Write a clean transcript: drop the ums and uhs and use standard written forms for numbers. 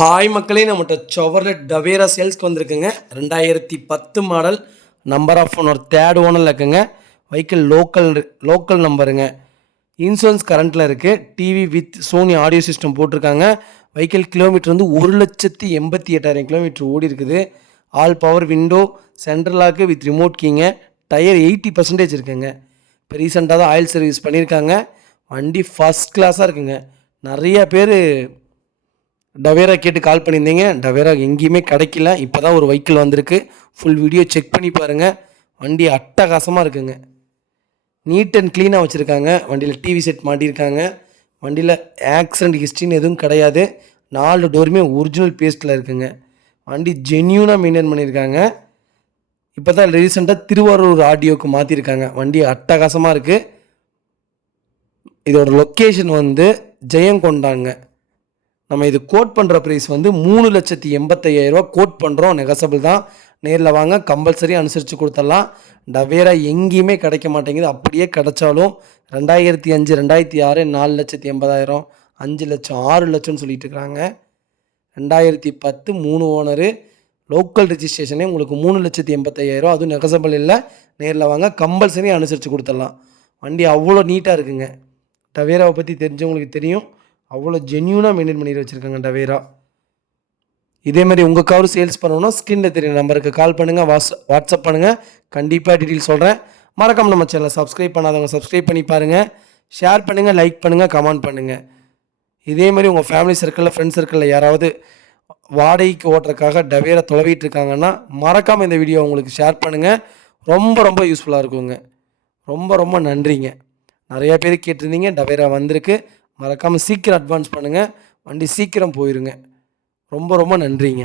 Hi மக்களே, நம்மகிட்ட Chevrolet Tavera சேல்ஸ்க்கு வந்திருக்குங்க. 2010 model, number of owner third ஓனரில் இருக்குங்க. வெஹிக்கிள் லோக்கல் நம்பருங்க. இன்சூரன்ஸ் கரண்ட்டில் இருக்குது. TV with Sony audio system போட்டிருக்காங்க. வெஹிக்கிள் கிலோமீட்டர் வந்து 1,88,000 கிலோமீட்டர் ஓடி இருக்குது. All power window, central lock with remote கீங்க. டயர் 80% இருக்குங்க. இப்போ ரீசெண்டாக தான் ஆயில் சர்வீஸ் பண்ணியிருக்காங்க. வண்டி ஃபஸ்ட் கிளாஸாக இருக்குங்க. நிறைய பேர் டவேரா கேட்டு கால் பண்ணியிருந்தீங்க. டவேரா எங்கேயுமே கிடைக்கல. இப்போ தான் ஒரு வெஹிக்கிள் வந்திருக்கு. ஃபுல் வீடியோ செக் பண்ணி பாருங்கள். வண்டி அட்டகாசமாக இருக்குங்க. நீட் அண்ட் க்ளீனாக வச்சுருக்காங்க. வண்டியில் டிவி செட் மாட்டியிருக்காங்க. வண்டியில் ஆக்சிடென்ட் ஹிஸ்ட்ரின்னு எதுவும் கிடையாது. 4 டோருமே ஒரிஜினல் பேஸ்ட்டில் இருக்குங்க. வண்டி ஜென்யூனாக மெயின்டைன் பண்ணியிருக்காங்க. இப்போ தான் ரீசெண்டாக திருவாரூர் ஆடியோவுக்கு மாற்றிருக்காங்க. வண்டி அட்டகாசமாக இருக்குது. இதோட லொக்கேஷன் வந்து ஜெயங்கொண்டாங்க. நம்ம இது கோட் பண்ணுற ப்ரைஸ் வந்து 3,85,000 கோட் பண்ணுறோம். நெகசபிள் தான். நேரில் வாங்க, கம்பல்சரி அனுசரித்து கொடுத்துடலாம். டவேரா எங்கேயுமே கிடைக்க மாட்டேங்குது. அப்படியே கிடைச்சாலும் 2005, 2006 4,80,000, 5 லட்சம், 6 லட்சம்னு சொல்லிட்டு இருக்கிறாங்க. 2010 3 ஓனரு, லோக்கல் ரிஜிஸ்ட்ரேஷனே உங்களுக்கு 3,85,000. அதுவும் நெகசபிள் இல்லை. நேரில் வாங்க, கம்பல்சரி அனுசரித்து கொடுத்துடலாம். வண்டி அவ்வளோ நீட்டாக இருக்குங்க. டவேராவை பற்றி தெரிஞ்சவங்களுக்கு தெரியும். அவ்வளோ ஜென்யூனாக மெயின்டைன் பண்ணி வச்சுருக்காங்க டவேரா. இதேமாதிரி உங்கள் கார் சேல்ஸ் பண்ணணும்னா ஸ்க்ரீனில் தெரியும் நம்பருக்கு கால் பண்ணுங்கள், வாட்ஸ்அப் பண்ணுங்கள். கண்டிப்பாக டீட்டெயில் சொல்கிறேன். மறக்காம நம்ம சேனலை சப்ஸ்கிரைப் பண்ணாதவங்க சப்ஸ்கிரைப் பண்ணி பாருங்கள். ஷேர் பண்ணுங்கள், லைக் பண்ணுங்கள், கமெண்ட் பண்ணுங்கள். இதேமாதிரி உங்கள் ஃபேமிலி சர்க்கிளில், ஃப்ரெண்ட்ஸ் சர்க்கிளில் யாராவது வாடகைக்கு ஓட்டுறதுக்காக டவேரா தொலைவிட்டு இருக்காங்கன்னா மறக்காமல் இந்த வீடியோ உங்களுக்கு ஷேர் பண்ணுங்கள். ரொம்ப ரொம்ப யூஸ்ஃபுல்லாக இருக்குங்க. ரொம்ப ரொம்ப நன்றிங்க. நிறையா பேர் கேட்டிருந்தீங்க. டவேரா வந்திருக்கு. மறக்காமல் சீக்கிரம் அட்வான்ஸ் பண்ணுங்கள். வண்டி சீக்கிரம் போயிருங்க. ரொம்ப ரொம்ப நன்றிங்க.